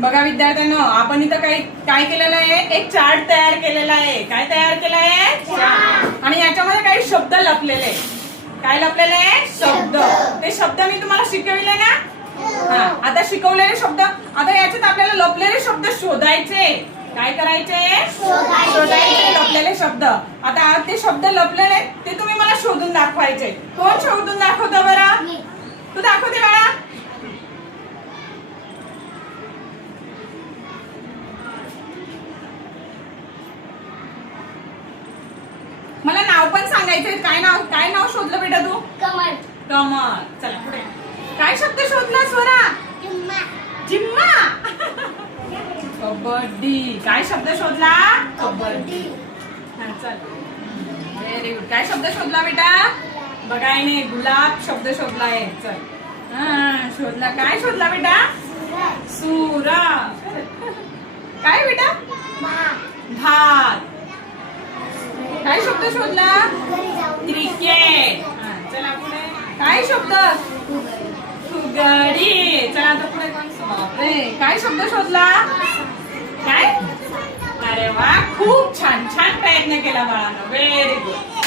बघा विद्यार्थ्यांनो, आपण इथं काय केलेलं आहे, एक चार्ट तयार केलेला आहे. काय तयार केला आहे? चार्ट. आणि याच्यामध्ये काही शब्द लपलेले. काय लपलेले आहे? शब्द. ते शब्द मी तुम्हाला शिकविले ना. हा, आता शिकवलेले शब्द, आता याच्यात आपल्याला लपलेले शब्द शोधायचे. काय करायचे? शोधायचे लपलेले शब्द. आता ते शब्द लपलेले ते तुम्ही मला शोधून दाखवायचे. कोण शोधून दाखवतं बरं? तू दाखवते बाळा. मला नाव पण सांगायचंय. काय नाव शोधलं बेटा तू? कमल. कमल. चला पुढे. काय शब्द शोधला स्वरा? जिम्मा. कबड्डी. काय शब्द शोधला? कबड्डी. हा, चल. Very good. काय शब्द शोधला बेटा? बघायने गुलाब शब्द शोधलाय. चल. हा, शोधला. काय शोधला बेटा? सूरा. काय बेटा? भात. काय शब्द शोधला? क्रिकेट. हा, चला पुढे. काय शब्द? फुगडी. चला आता पुढे. बापरे, काय शब्द शोधला? काय? अरे वा, खूप छान छान प्रयत्न केला बाळांनो. Very good.